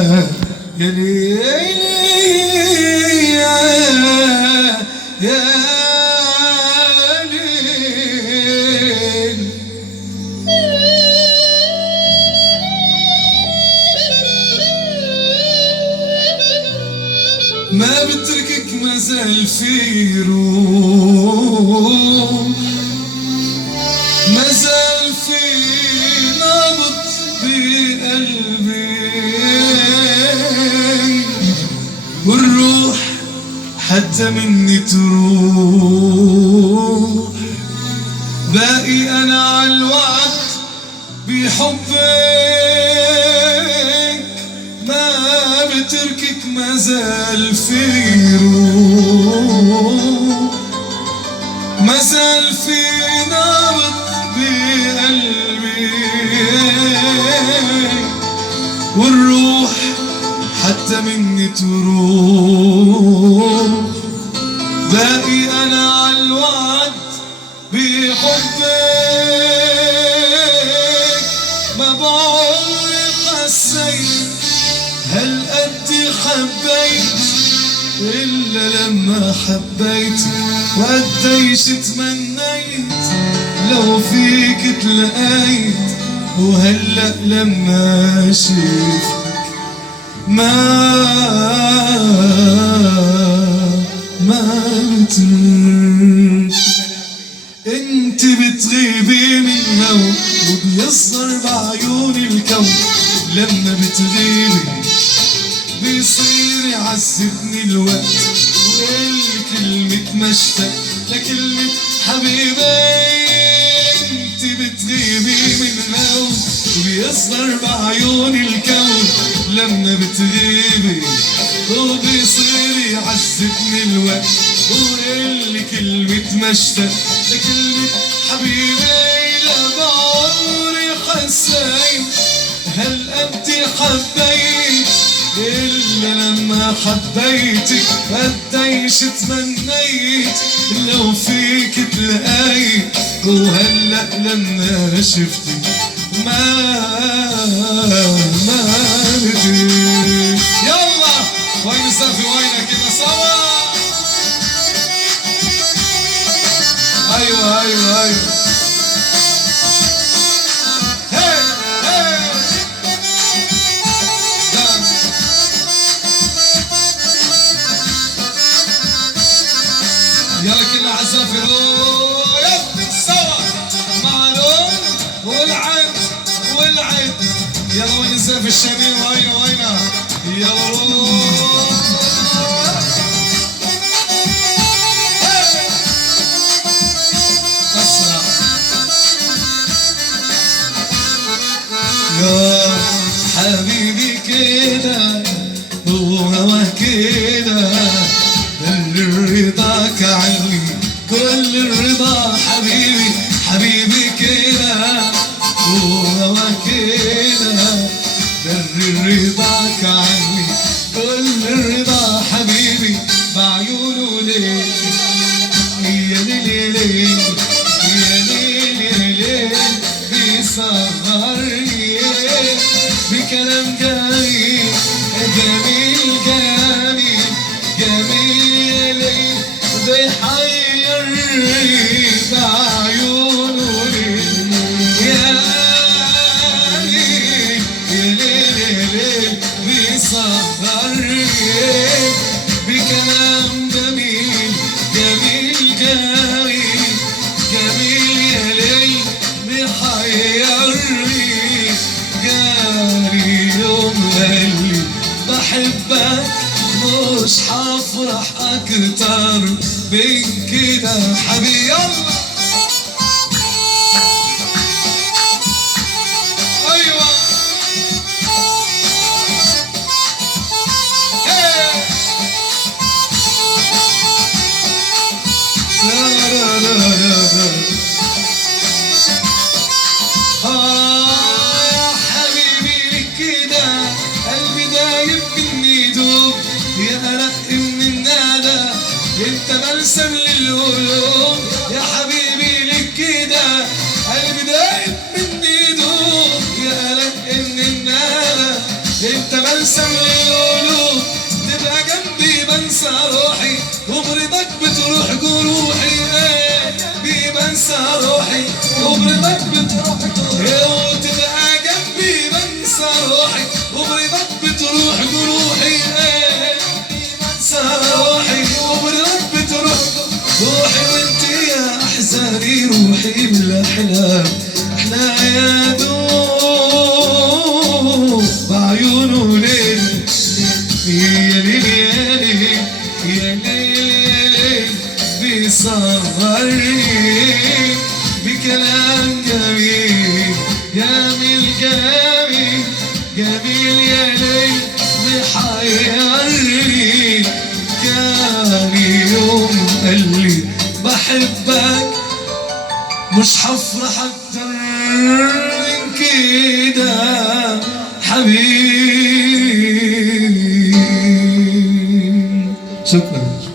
يا ليلي يا ليل، ما بتركك مازال في روح، مازال في نبض بقلبي، والروح حتى مني تروح، باقي انا عالوعد بحبك، ما بتركك مازال في روح، مازال في نبض بقلبي، والروح حتى مني تروح، باقي انا عالوعد بحبك، ما بعمري حسيت هالقد حبيت إلا لما حبيت، وقديش تمنيت لو فيك تلقيت، وهلأ لما شفتك ما بترد، انت بتغيبي من هون وبيصغر بعيوني الكون، لما بتغيبي بيصير يعذبني الوقت، والكلمة مشتاق لكلمة حبيبي، انت بتغيبي من هون وبيصغر بعيوني الكون، لما بتغيبي وبيصير يعذبني الوقت، وقلي كلمة مشتاق لكلمة حبيبي، لا بعمري حسيت هالقد حبيت إلا لما حبيتك، قديش تمنيت لو فيك تلقيت، وهلأ لما شفتك ما رديت. يلا وين صافي وينك كده سوا، ايوه ايوه ايوه، هي هي يلا كلنا عالزافي يلا سوا مع لون والعد والعد، يلا وين الزافي الشميل وين يلا روح اسرع يا حبيبي كده وهواه كده، اللي رضاك عني كل الرضا حبيبي، حبيبي كده وهواه كده، اللي رضاك عني كل الرضا حبيبي، بعيونه ليه يا ليل يا ليل يا ليل، بيسهرني بكلام جميل جميل جميل جميل، بيحيرني بعيونه ليه يا ليل يا ليل يا ليل، بيسهرني بكلام جميل جميل جميل جميل يا ليل، بيحيرني جاري يوم ليلي بحبك مش حفرح اكتر من كده حبيبي، يلا ايوه يا حبيبي لك كده قلبي دايب مني دوب، يا أرق من النادى انت بلسم للقلوب، يا حبيبي لك كده قلبي دايب مني دوب، يا أرق من النادى انت بلسم القلوب تبقى جنبي بنسى روحي وبرضاك بتروح جروحي بنسى روحي وبرضاك بتروح وتبقى جنبي بنسى روحي وبرضاك بتروح جروحي بنسى روحي وبرضاك بتروح روحي وانت يا احزاني روحي بالاحلام احنا يا دوب بعيونه ليل يا ليل يا ليل يا ليل بيصغرني بكلام جميل جميل جميل جميل يا ليل محيرني كان يوم قال لي بحبك مش هفرح اكتر من كده حبيبي. شكرا.